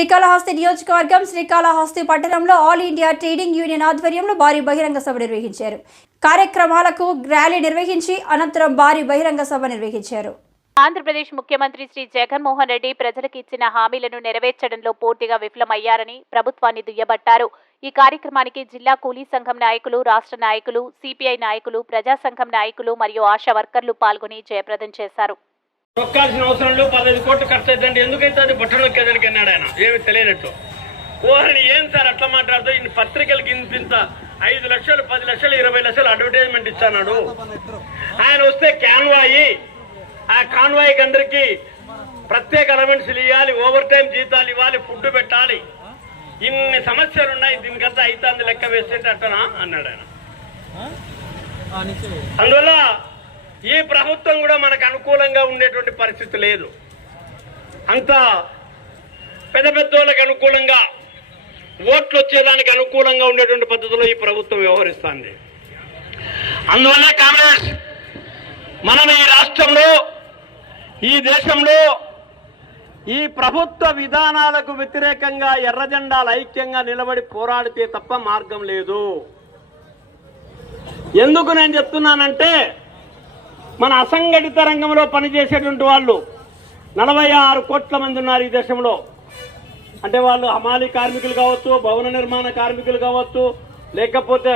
శ్రీకాళహస్తి నియోజకవర్గం శ్రీకాళహస్తి పట్టణంలో all India trading union ఆధ్వర్యంలో భారీ బహిరంగ సభ నిర్వహించారు. కార్యక్రమాలకు ర్యాలీ నిర్వహించి అనంతరం భారీ బహిరంగ సభ నిర్వహించారు. ఆంధ్రప్రదేశ్ ముఖ్యమంత్రి శ్రీ జగన్మోహన్ రెడ్డి ప్రజలకు ఇచ్చిన హామీలను నెరవేర్చడంలో పూర్తిగా విఫలమయ్యారని ప్రభుత్వాన్ని దుయ్యబట్టారు. ఈ కార్యక్రమానికి జిల్లా కూలీ సంఘం నాయకులు, రాష్ట్ర నాయకులు, సిపిఐ నాయకులు, ప్రజా సంఘం నాయకులు మరియు ఆశా వర్కర్లు పాల్గొని జయప్రదం చేశారు. నొక్కాల్సిన అవసరం లేదు, 15 కోట్లు ఖర్చు అవుతుందండి. ఎందుకైతే అది బట్ట నొక్కేదానికి అన్నాడు ఆయన, ఏమి తెలియనట్టు. ఓహని ఏం సార్ అట్లా మాట్లాడుతూ ఇన్ని పత్రికలకి ఇంత 5 లక్షలు, 10 లక్షలు, 20 లక్షలు అడ్వర్టైజ్మెంట్ ఇచ్చాడు. ఆయన వస్తే కాన్వాయి, ఆ కాన్వాయికి అందరికీ ప్రత్యేక అలవెన్స్లు ఇవ్వాలి, ఓవర్ టైం జీతాలు ఇవ్వాలి, ఫుడ్ పెట్టాలి, ఇన్ని సమస్యలు ఉన్నాయి, దీనికంతా అవుతుంది లెక్క వేస్తే అట్టనా అన్నాడు ఆయన. అందువల్ల ఈ ప్రభుత్వం కూడా మనకు అనుకూలంగా ఉండేటువంటి పరిస్థితి లేదు. అంత పెద్ద పెద్దోళ్ళకి అనుకూలంగా, ఓట్లు వచ్చేదానికి అనుకూలంగా ఉండేటువంటి పద్ధతిలో ఈ ప్రభుత్వం వ్యవహరిస్తుంది. అందువల్ల కాంగ్రెస్ మనం ఈ రాష్ట్రంలో, ఈ దేశంలో ఈ ప్రభుత్వ విధానాలకు వ్యతిరేకంగా ఎర్రజెండాలు ఐక్యంగా నిలబడి పోరాడితే తప్ప మార్గం లేదు. ఎందుకు నేను చెప్తున్నానంటే, మన అసంఘటిత రంగంలో పనిచేసేటువంటి వాళ్ళు 46 కోట్ల మంది ఉన్నారు ఈ దేశంలో. అంటే వాళ్ళు హమాలీ కార్మికులు కావచ్చు, భవన నిర్మాణ కార్మికులు కావచ్చు, లేకపోతే